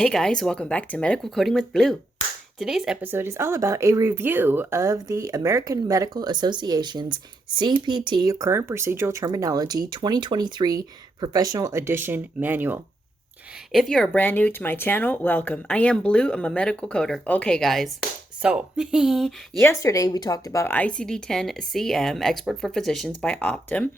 Hey guys, welcome back to Medical Coding with Blue. Today's episode is all about a review of the American Medical Association's CPT, Current Procedural Terminology 2023 Professional Edition Manual. If you're brand new to my channel, welcome. I am Blue, I'm a medical coder. Okay guys, so yesterday we talked about ICD-10-CM, Expert for Physicians by Optum.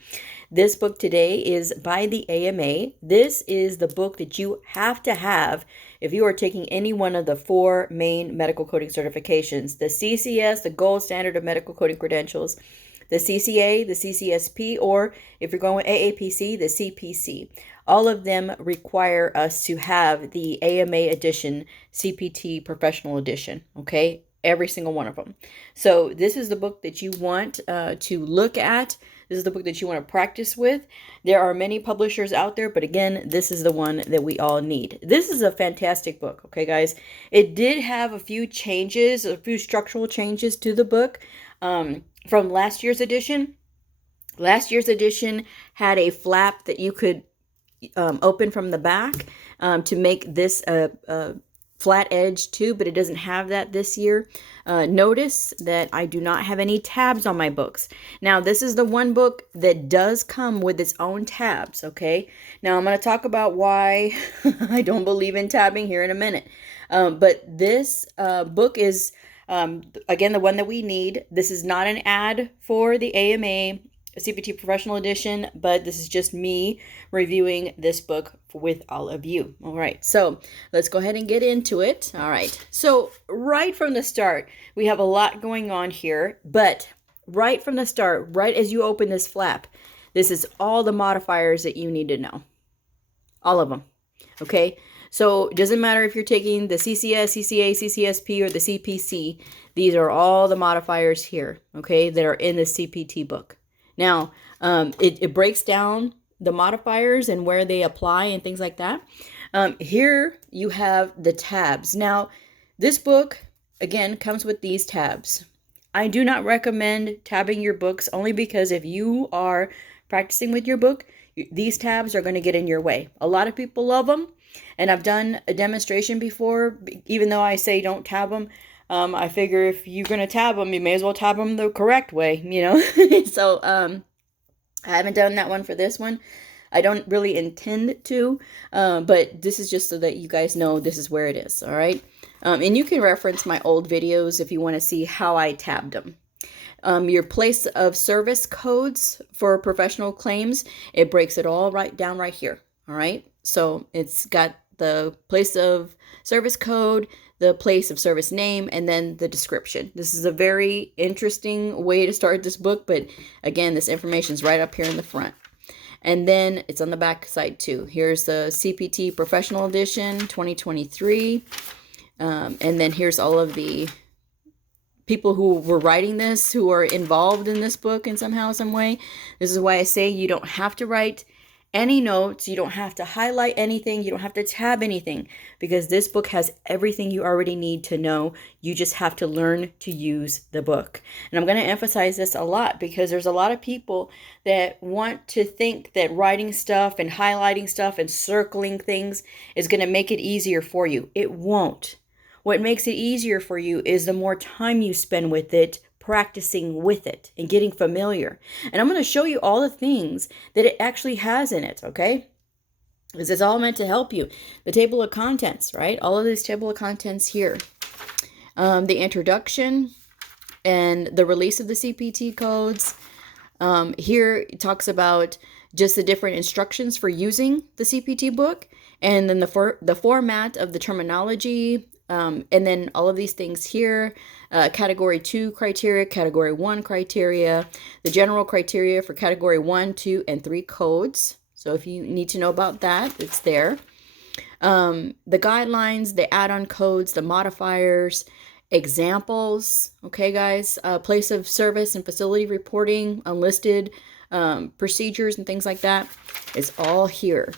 This book today is by the AMA. This is the book that you have to have if you are taking any one of the four main medical coding certifications: the CCS, the gold standard of medical coding credentials, the CCA, the CCSP, or if you're going with AAPC, the CPC. All of them require us to have the AMA edition, CPT Professional Edition, okay? Every single one of them. So this is the book that you want to look at. This is the book that you want to practice with. There are many publishers out there, but again, this is the one that we all need. This is a fantastic book, okay, guys? It did have a few changes, a few structural changes to the book from last year's edition. Last year's edition had a flap that you could open from the back to make this a flat edge too, but it doesn't have that this year. Notice that I do not have any tabs on my books. Now, this is the one book that does come with its own tabs, okay? Now, I'm going to talk about why I don't believe in tabbing here in a minute. But this book is, again, the one that we need. This is not an ad for the AMA CPT Professional Edition, but this is just me reviewing this book with all of you. All right, so let's go ahead and get into it. All right, so right from the start, we have a lot going on here, but right from the start, right as you open this flap, this is all the modifiers that you need to know. All of them, okay? So it doesn't matter if you're taking the CCS, CCA, CCSP, or the CPC. These are all the modifiers here, okay, that are in the CPT book. Now, it breaks down the modifiers and where they apply and things like that. Here you have the tabs. Now, this book, again, comes with these tabs. I do not recommend tabbing your books only because if you are practicing with your book, these tabs are going to get in your way. A lot of people love them, and I've done a demonstration before, even though I say don't tab them. I figure if you're going to tab them, you may as well tab them the correct way, you know? So, I haven't done that one for this one. I don't really intend to, but this is just so that you guys know this is where it is, all right? And you can reference my old videos if you want to see how I tabbed them. Your place of service codes for professional claims, it breaks it all right down right here, all right? So it's got the place of service code, the place of service name, and then the description. This is a very interesting way to start this book, but again, this information is right up here in the front. And then it's on the back side too. Here's the CPT Professional Edition 2023. And then here's all of the people who were writing this, who are involved in this book in somehow, some way. This is why I say you don't have to write any notes, you don't have to highlight anything, you don't have to tab anything, because this book has everything you already need to know. You just have to learn to use the book. And I'm going to emphasize this a lot because there's a lot of people that want to think that writing stuff and highlighting stuff and circling things is going to make it easier for you. It won't. What makes it easier for you is the more time you spend with it, practicing with it and getting familiar. And I'm going to show you all the things that it actually has in it, okay? Because it's all meant to help you. The table of contents, right? All of this table of contents here. The introduction and the release of the CPT codes. Here it talks about just the different instructions for using the CPT book, and then the format of the terminology, and then all of these things here, category 2 criteria, category 1 criteria, the general criteria for category 1, 2, and 3 codes. So if you need to know about that, it's there. The guidelines, the add-on codes, the modifiers, examples, okay guys, place of service and facility reporting, unlisted procedures and things like that. It's all here.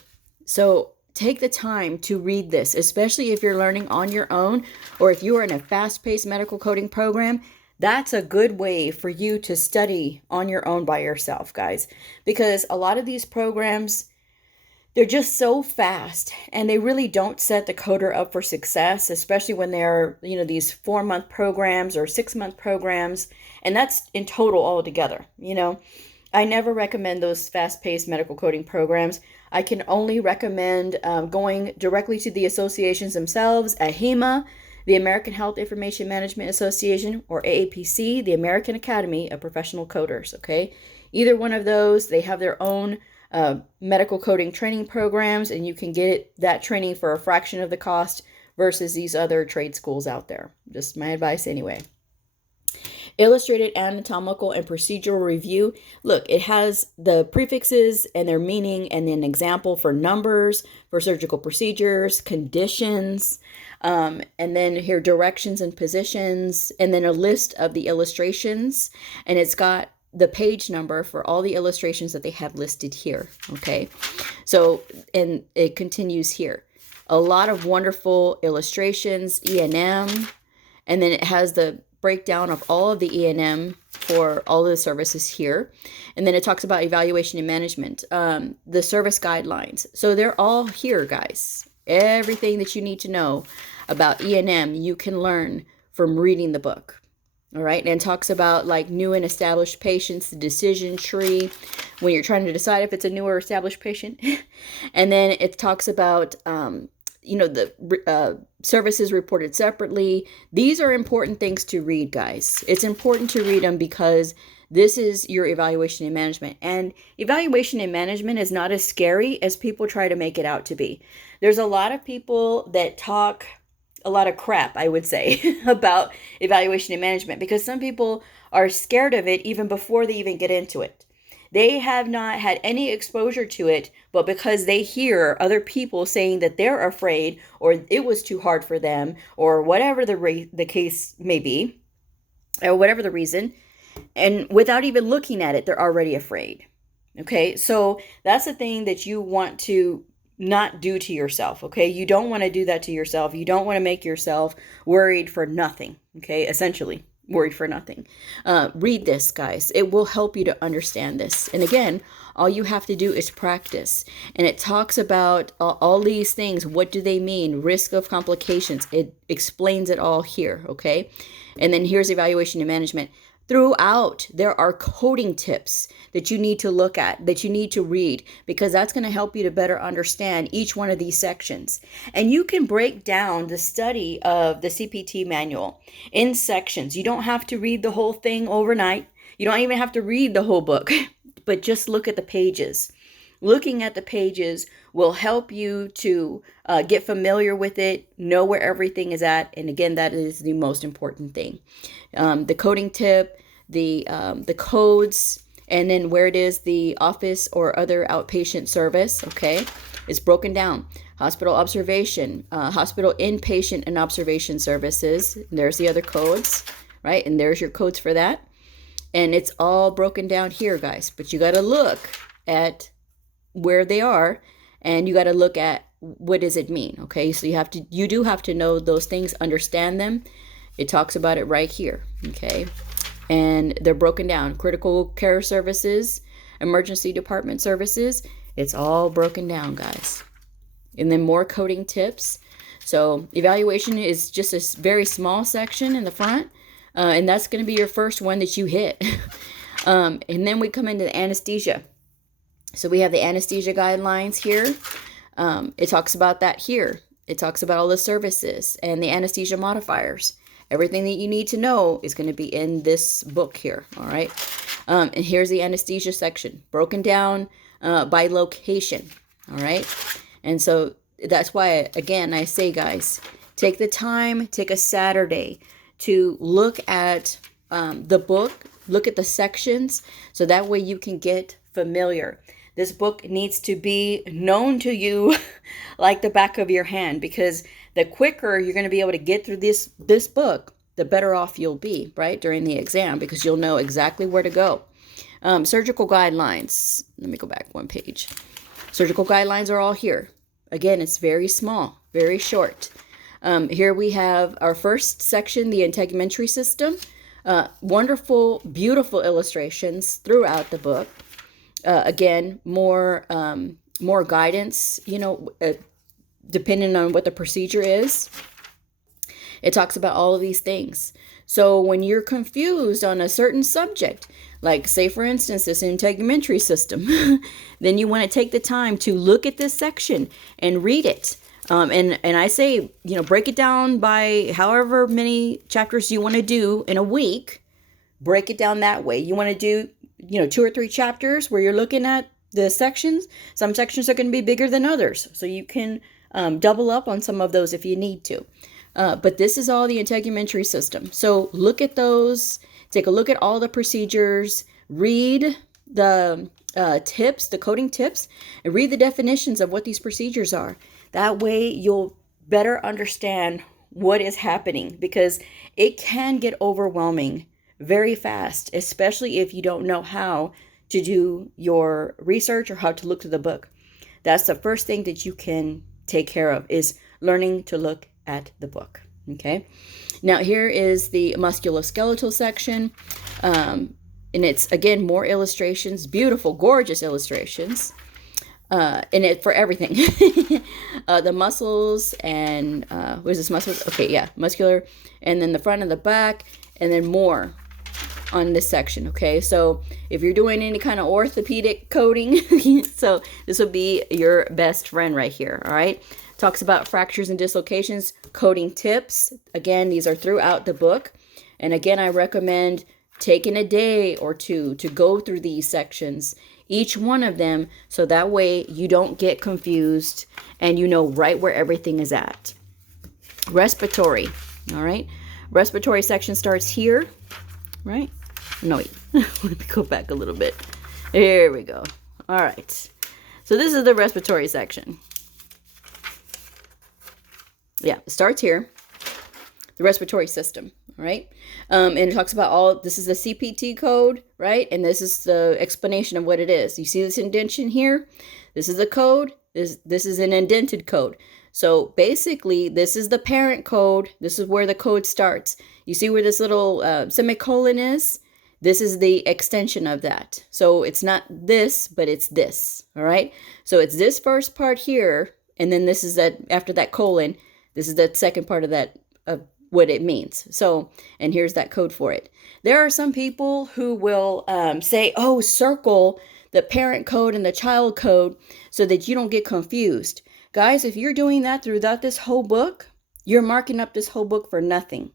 So take the time to read this, especially if you're learning on your own, or if you are in a fast-paced medical coding program. That's a good way for you to study on your own by yourself, guys, because a lot of these programs, they're just so fast, and they really don't set the coder up for success, especially when they're, these 4-month programs or 6-month programs, and that's in total altogether. I never recommend those fast-paced medical coding programs. I can only recommend going directly to the associations themselves, AHIMA, the American Health Information Management Association, or AAPC, the American Academy of Professional Coders, okay? Either one of those, they have their own medical coding training programs, and you can get that training for a fraction of the cost versus these other trade schools out there. Just my advice anyway. Illustrated Anatomical and Procedural Review. Look, it has the prefixes and their meaning, and an example for numbers, for surgical procedures, conditions, and then here directions and positions, and then a list of the illustrations, and it's got the page number for all the illustrations that they have listed here, okay? So, and it continues here. A lot of wonderful illustrations, E&M, and then it has the breakdown of all of the E&M for all of the services here. And then it talks about evaluation and management, the service guidelines. So they're all here, guys. Everything that you need to know about E&M, you can learn from reading the book. All right, and it talks about like new and established patients, the decision tree, when you're trying to decide if it's a new or established patient. And then it talks about, the services reported separately. These are important things to read, guys. It's important to read them because this is your evaluation and management. And evaluation and management is not as scary as people try to make it out to be. There's a lot of people that talk a lot of crap, I would say, about evaluation and management, because some people are scared of it even before they even get into it. They have not had any exposure to it, but because they hear other people saying that they're afraid, or it was too hard for them, or whatever the case may be, or whatever the reason, and without even looking at it, they're already afraid. Okay, so that's the thing that you want to not do to yourself, okay? You don't want to do that to yourself. You don't want to make yourself worried for nothing, okay? Essentially, worried for nothing. Read this, guys. It will help you to understand this. And again, all you have to do is practice. And it talks about all these things. What do they mean? Risk of complications. It explains it all here, okay? And then here's evaluation and management. Throughout, there are coding tips that you need to look at, that you need to read, because that's going to help you to better understand each one of these sections. And you can break down the study of the CPT manual in sections. You don't have to read the whole thing overnight. You don't even have to read the whole book, but just look at the pages. Looking at the pages will help you to get familiar with it, know where everything is at. And again, that is the most important thing. The coding tip, the codes, and then where it is the office or other outpatient service, okay, is broken down. Hospital observation, hospital inpatient and observation services. There's the other codes, right? And there's your codes for that. And it's all broken down here, guys. But you got to look at where they are, and you got to look at what does it mean, okay? So you do have to know those things, understand them. It talks about it right here, okay? And they're broken down. Critical care services, emergency department services, it's all broken down, guys. And then more coding tips. So evaluation is just a very small section in the front, and that's going to be your first one that you hit. And then we come into the anesthesia. So we have the anesthesia guidelines here. It talks about that here. It talks about all the services and the anesthesia modifiers. Everything that you need to know is going to be in this book here, all right? And here's the anesthesia section, broken down by location, all right? And so that's why, again, I say, guys, take the time, take a Saturday to look at the book, look at the sections, so that way you can get familiar. This book needs to be known to you like the back of your hand, because the quicker you're going to be able to get through this book, the better off you'll be, right, during the exam, because you'll know exactly where to go. Surgical guidelines. Let me go back one page. Surgical guidelines are all here. Again, it's very small, very short. Here we have our first section, the integumentary system. Wonderful, beautiful illustrations throughout the book. Again, more more guidance, depending on what the procedure is. It talks about all of these things. So when you're confused on a certain subject, like say for instance this integumentary system, then you want to take the time to look at this section and read it. And I say, break it down by however many chapters you want to do in a week. Break it down that way. You want to do, 2 or 3 chapters where you're looking at the sections. Some sections are going to be bigger than others. So you can double up on some of those if you need to. But this is all the integumentary system. So look at those, take a look at all the procedures, read the tips, the coding tips, and read the definitions of what these procedures are. That way you'll better understand what is happening, because it can get overwhelming very fast, especially if you don't know how to do your research or how to look through the book. That's the first thing that you can take care of, is learning to look at the book. Okay. Now here is the musculoskeletal section. And it's again more illustrations, beautiful, gorgeous illustrations. In it for everything. The muscles and what is this, muscles? Okay, yeah, muscular, and then the front and the back, and then more on this section. Okay, so if you're doing any kind of orthopedic coding, so this will be your best friend right here. All right, talks about fractures and dislocations, coding tips. Again, these are throughout the book, and again, I recommend taking a day or two to go through these sections, each one of them, so that way you don't get confused and you know right where everything is at. Respiratory. All right, respiratory section starts here, right? No, wait. Let me go back a little bit. There we go. All right, so this is the respiratory section. Yeah, it starts here, the respiratory system. All right, and it talks about this is the CPT code, right? And this is the explanation of what it is. You see this indentation here? This is the code. This is an indented code. So basically, this is the parent code. This is where the code starts. You see where this little semicolon is? This is the extension of that. So it's not this, but it's this. All right. So it's this first part here, and then this is that after that colon. This is the second part of that what it means. So, and here's that code for it. There are some people who will say, oh, circle the parent code and the child code so that you don't get confused. Guys, if you're doing that throughout this whole book, you're marking up this whole book for nothing.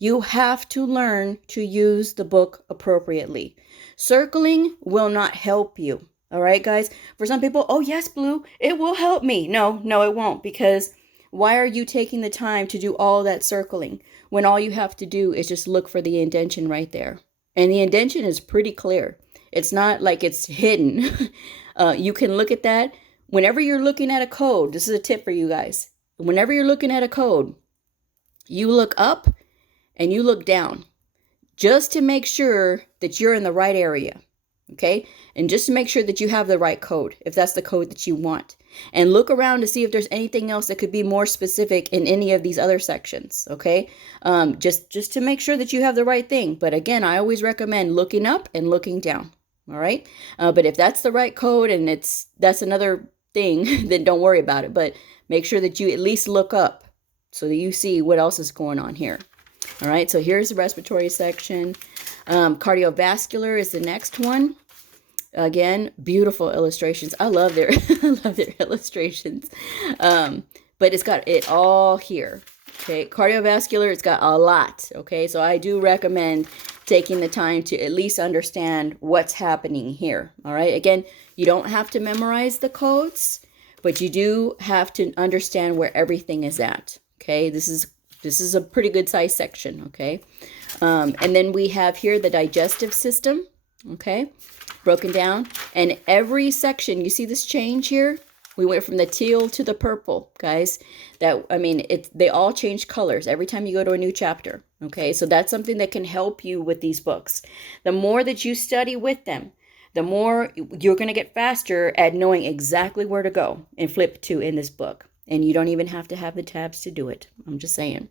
You have to learn to use the book appropriately. Circling will not help you. All right, guys? For some people, oh, yes, Blue, it will help me. No, it won't, because why are you taking the time to do all that circling when all you have to do is just look for the indentation right there? And the indentation is pretty clear. It's not like it's hidden. You can look at that. Whenever you're looking at a code, this is a tip for you guys. Whenever you're looking at a code, you look up and you look down just to make sure that you're in the right area. Okay, and just to make sure that you have the right code, if that's the code that you want. And look around to see if there's anything else that could be more specific in any of these other sections, okay? Just to make sure that you have the right thing. But again, I always recommend looking up and looking down, all right? But if that's the right code and that's another thing, then don't worry about it. But make sure that you at least look up so that you see what else is going on here. All right, so here's the respiratory section. Cardiovascular is the next one. Again, beautiful illustrations. I love their illustrations. But it's got it all here. Okay, cardiovascular, it's got a lot. Okay, so I do recommend taking the time to at least understand what's happening here. All right, again, you don't have to memorize the codes, but you do have to understand where everything is at. Okay, this is a pretty good size section. Okay, and then we have here the digestive system. Okay, broken down, and every section, you see this change here? We went from the teal to the purple, guys. They all change colors every time you go to a new chapter. Okay, so that's something that can help you with these books. The more that you study with them, the more you're going to get faster at knowing exactly where to go and flip to in this book. And you don't even have to have the tabs to do it. I'm just saying.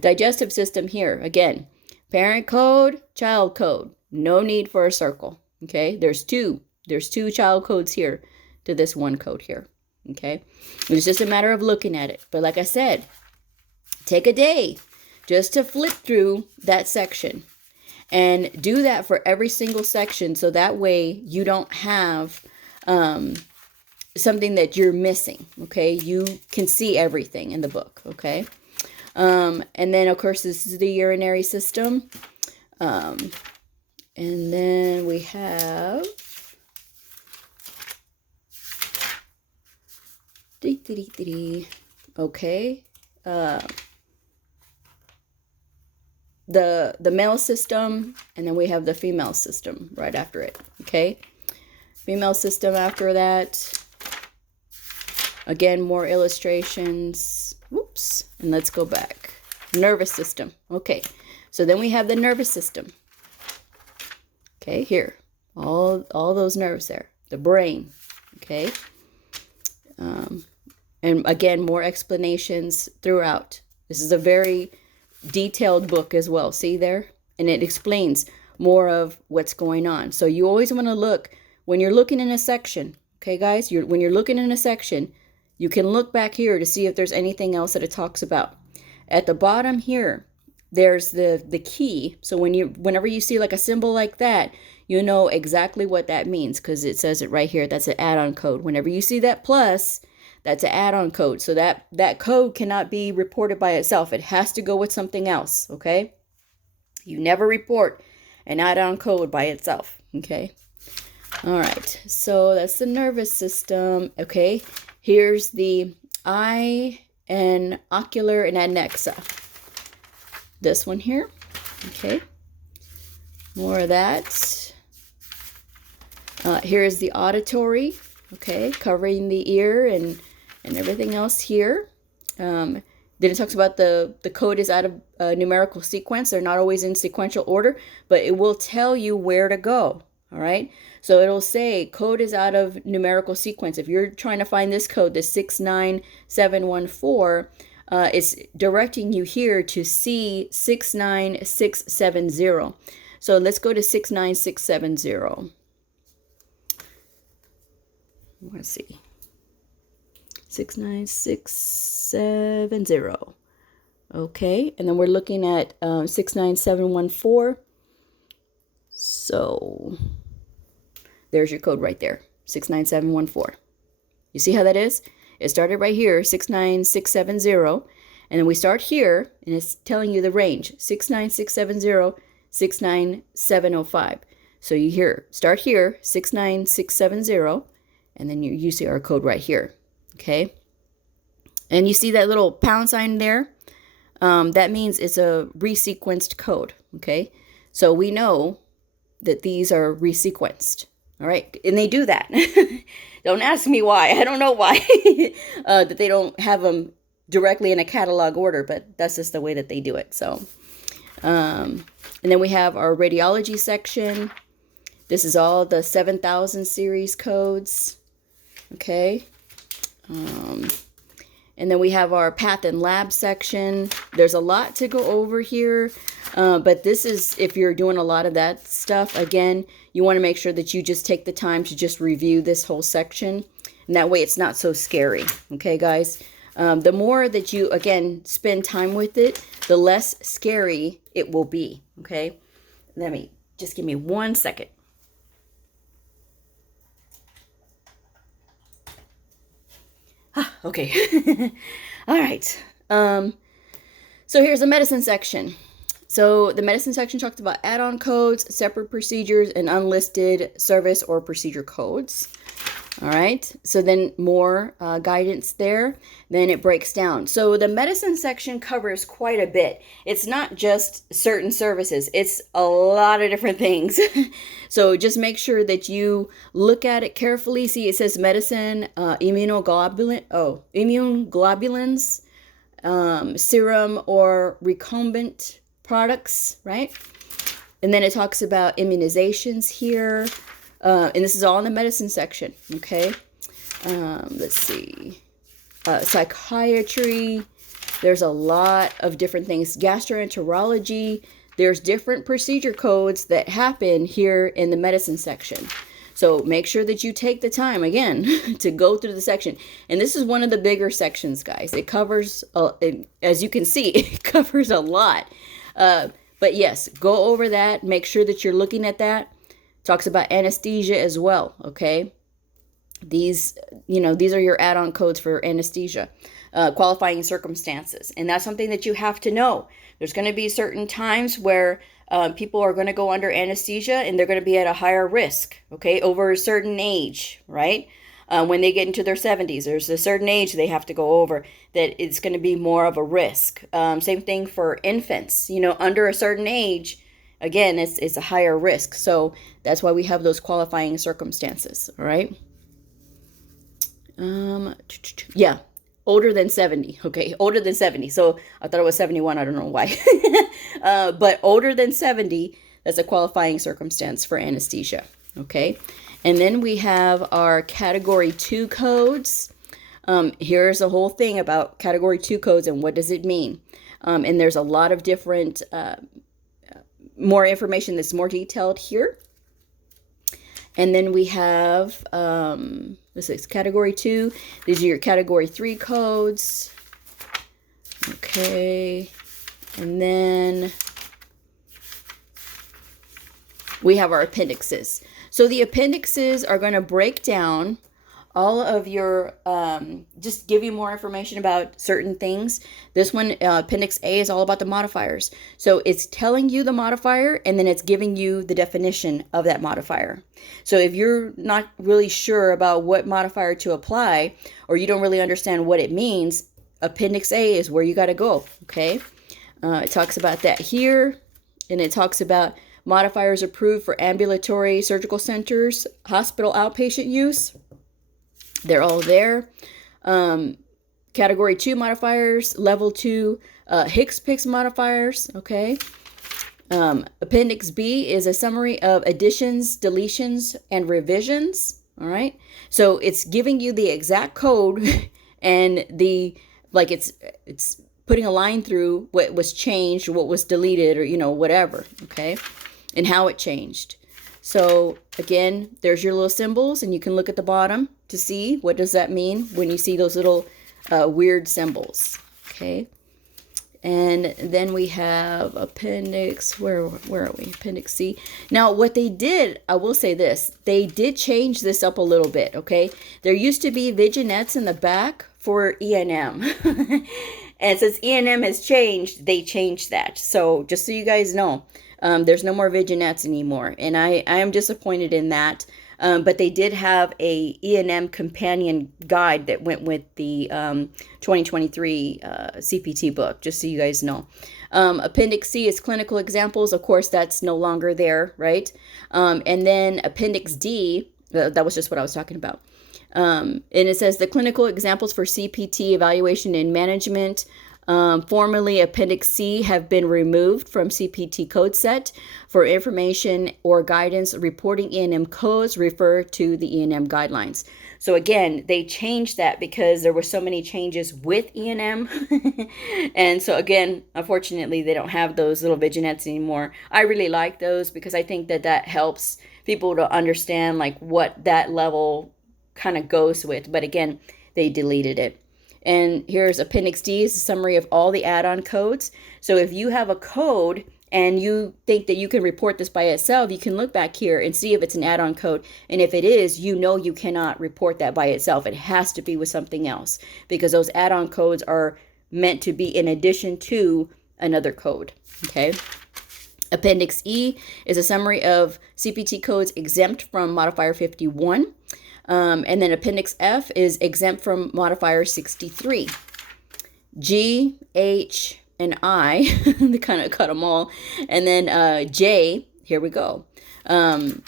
Digestive system here, again, parent code, child code. No need for a circle. Okay, there's two child codes here. to this one code here. Okay, it's just a matter of looking at it. But like I said, take a day just to flip through that section and do that for every single section, so that way you don't have something that you're missing. Okay, you can see everything in the book. Okay, and then of course this is the urinary system, and then we have okay, the male system, and then we have the female system right after it. Okay, female system after that. Again, more illustrations. Whoops. And let's go back. Nervous system. Okay, so then we have the nervous system. Okay, here, all those nerves there, the brain. Okay, and again, more explanations throughout. This is a very detailed book as well. See there? And it explains more of what's going on. So you always want to look, when you're looking in a section, okay guys, when you're looking in a section, you can look back here to see if there's anything else that it talks about. At the bottom here, there's the key. So whenever you see like a symbol like that, you know exactly what that means, because it says it right here. That's an add-on code. Whenever you see that plus, that's an add-on code. So that code cannot be reported by itself. It has to go with something else, okay? You never report an add-on code by itself, okay? All right, so that's the nervous system, okay? Here's the eye and ocular and adnexa. This one here, okay? More of that. Here's the auditory, okay? Covering the ear and everything else here. Then it talks about the code is out of numerical sequence. They're not always in sequential order, but it will tell you where to go. All right. So it'll say code is out of numerical sequence. If you're trying to find this code, the 69714, it's directing you here to C69670. So let's go to 69670. Let's see. 69670. Okay, and then we're looking at 69714. So there's your code right there, 69714. You see how that is? It started right here, 69670, and then we start here, and it's telling you the range, 69670, 69705. So you start here, 69670, and then you see our code right here, okay? And you see that little pound sign there? That means it's a resequenced code, okay? So we know that these are resequenced, all right? And they do that. Don't ask me why. I don't know why that they don't have them directly in a catalog order, but that's just the way that they do it. So, and then we have our radiology section. This is all the 7000 series codes, okay? And then we have our path and lab section. There's a lot to go over here, but this is, if you're doing a lot of that stuff, again, you want to make sure that you just take the time to just review this whole section, and that way it's not so scary, okay, guys? The more that you, again, spend time with it, the less scary it will be, okay? Just give me 1 second. Okay. All right. So here's the medicine section. So the medicine section talked about add-on codes, separate procedures, and unlisted service or procedure codes. All right. So then more guidance there. Then it breaks down. So the medicine section covers quite a bit. It's not just certain services. It's a lot of different things. So just make sure that you look at it carefully. See, it says medicine, immunoglobulins, serum or recombinant products, right? And then it talks about immunizations here. And this is all in the medicine section, okay? Let's see. Psychiatry. There's a lot of different things. Gastroenterology. There's different procedure codes that happen here in the medicine section. So So make sure that you take the time, again, to go through the section. And this is one of the bigger sections, guys. It covers, as you can see, it covers a lot. But yes, go over that. Make sure that you're looking at that. Talks about anesthesia as well, okay? These are your add-on codes for anesthesia. Qualifying circumstances. And that's something that you have to know. There's going to be certain times where people are going to go under anesthesia and they're going to be at a higher risk, okay, over a certain age, right? When they get into their 70s, there's a certain age they have to go over that it's going to be more of a risk. Same thing for infants, under a certain age, again, it's a higher risk. So that's why we have those qualifying circumstances, all right? Yeah. Older than 70, okay? Older than 70. So I thought it was 71. I don't know why. But older than 70, that's a qualifying circumstance for anesthesia, okay? And then we have our Category 2 codes. Here's a whole thing about Category 2 codes and what does it mean. And there's a lot of different, more information that's more detailed here. And then we have, this is Category 2. These are your Category 3 codes. Okay. And then we have our appendixes. So the appendixes are going to break down all of your, just give you more information about certain things. This one, Appendix A, is all about the modifiers. So it's telling you the modifier, and then it's giving you the definition of that modifier. So if you're not really sure about what modifier to apply, or you don't really understand what it means, Appendix A is where you got to go, okay? It talks about that here, and it talks about modifiers approved for ambulatory surgical centers, hospital outpatient use. They're all there. Category 2 modifiers, level 2 Hicks-Picks modifiers, okay? Appendix B is a summary of additions, deletions, and revisions, all right? So it's giving you the exact code and it's putting a line through what was changed, what was deleted, or, whatever, okay? And how it changed. So again, there's your little symbols, and you can look at the bottom to see what does that mean when you see those little weird symbols, okay? And then we have appendix, where are we? Appendix C. Now, what they did, I will say this, they did change this up a little bit, okay? There used to be vignettes in the back for E&M. And since E&M has changed, they changed that. So just so you guys know, there's no more vignettes anymore. And I am disappointed in that. But they did have a E&M companion guide that went with the 2023 CPT book, just so you guys know. Appendix C is clinical examples. Of course, that's no longer there, right? And then Appendix D, that was just what I was talking about. And it says the clinical examples for CPT evaluation and management, formerly Appendix C, have been removed from CPT code set. For information or guidance reporting E&M codes, refer to the E&M guidelines. So again, they changed that because there were so many changes with E&M. And so again, unfortunately, they don't have those little vignettes anymore. I really like those because I think that helps people to understand like what that level kind of goes with. But again, they deleted it. And here's Appendix D, is a summary of all the add-on codes. So if you have a code and you think that you can report this by itself, you can look back here and see if it's an add-on code. And if it is, you cannot report that by itself. It has to be with something else because those add-on codes are meant to be in addition to another code, okay? Appendix E is a summary of CPT codes exempt from Modifier 51. And then Appendix F is exempt from Modifier 63. G, H, and I, they kind of cut them all. And then J, here we go. And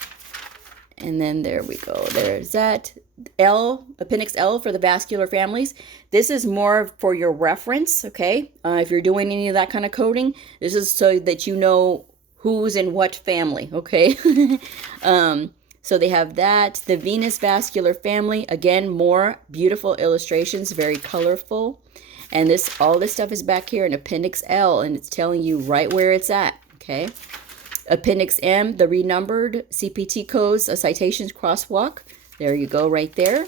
then there we go. There's that. L, Appendix L for the vascular families. This is more for your reference, okay? If you're doing any of that kind of coding, this is so that you know who's in what family, okay? So they have that. The venous vascular family, again, more beautiful illustrations, very colorful. And all this stuff is back here in Appendix L, and it's telling you right where it's at, okay? Appendix M, the renumbered CPT codes, a citations crosswalk. There you go, right there.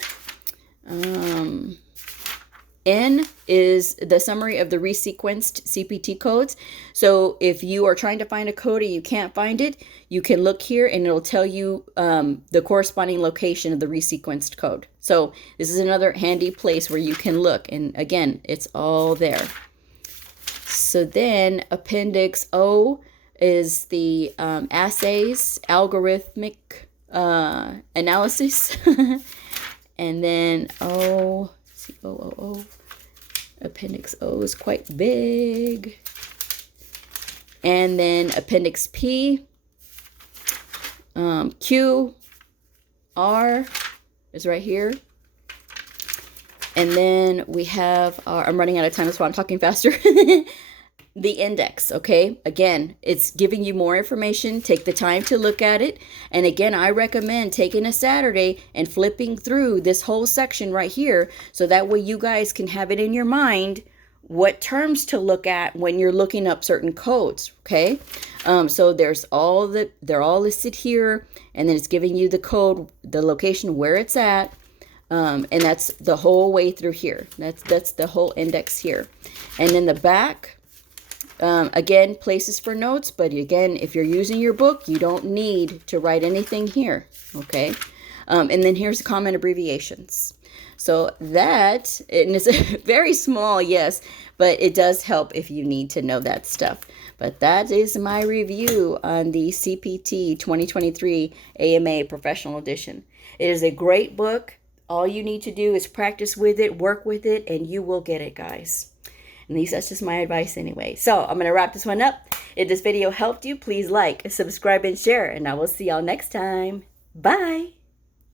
N is the summary of the resequenced CPT codes. So if you are trying to find a code and you can't find it, you can look here and it'll tell you the corresponding location of the resequenced code. So this is another handy place where you can look. And again, it's all there. So then Appendix O is the assays, algorithmic analysis. And then Appendix O is quite big. And then Appendix P, Q, R is right here. And then we have I'm running out of time, that's why I'm talking faster. The index, okay? Again, it's giving you more information. Take the time to look at it. And again, I recommend taking a Saturday and flipping through this whole section right here, so that way you guys can have it in your mind what terms to look at when you're looking up certain codes, okay? So they're all listed here, and then it's giving you the code, the location where it's at. And that's the whole way through here. That's the whole index here. And in the back, again, places for notes, but again, if you're using your book, you don't need to write anything here, okay? And then here's the common abbreviations. So that, and it's very small, yes, but it does help if you need to know that stuff. But that is my review on the CPT 2023 AMA Professional Edition. It is a great book. All you need to do is practice with it, work with it, and you will get it, guys. At least that's just my advice anyway. So I'm going to wrap this one up. If this video helped you, please like, subscribe, and share. And I will see y'all next time. Bye.